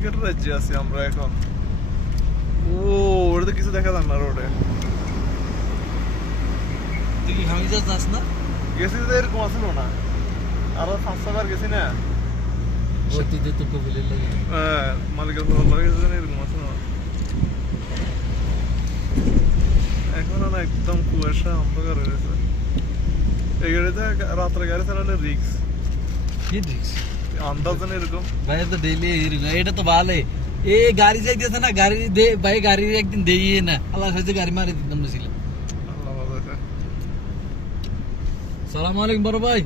আমেরিকার রাজ্যে আছি আমরা এখন। ও ওটা তো কিছু দেখা যান না রোডে। তুই কি হামিজা যাস না? গেছি তো এরকম আছিল না, আরো 5-6 বার গেছি না। সত্যিতে তো কবিলের লাগে। হ্যাঁ মালিকের ফোন গেছে না, এরকম আছে না। এখন না একদম কুয়াশা অন্ধকার হয়ে গেছে। এই গাড়িতে রাত্রে গাড়ি চালালে রিক্স, কি রিক্স? আন্দাজ নেই এরকম। ভাই তো ডেইলি এটা তো ভালো। এ গাড়ি যাইতেছে না, গাড়ি দে ভাই, গাড়ি একদিন দেইয়ে না, আল্লাহ সাথে গাড়ি মারি দিতাম না ছিল। আল্লাহ ভালো আছে। সালাম আলাইকুম বড় ভাই।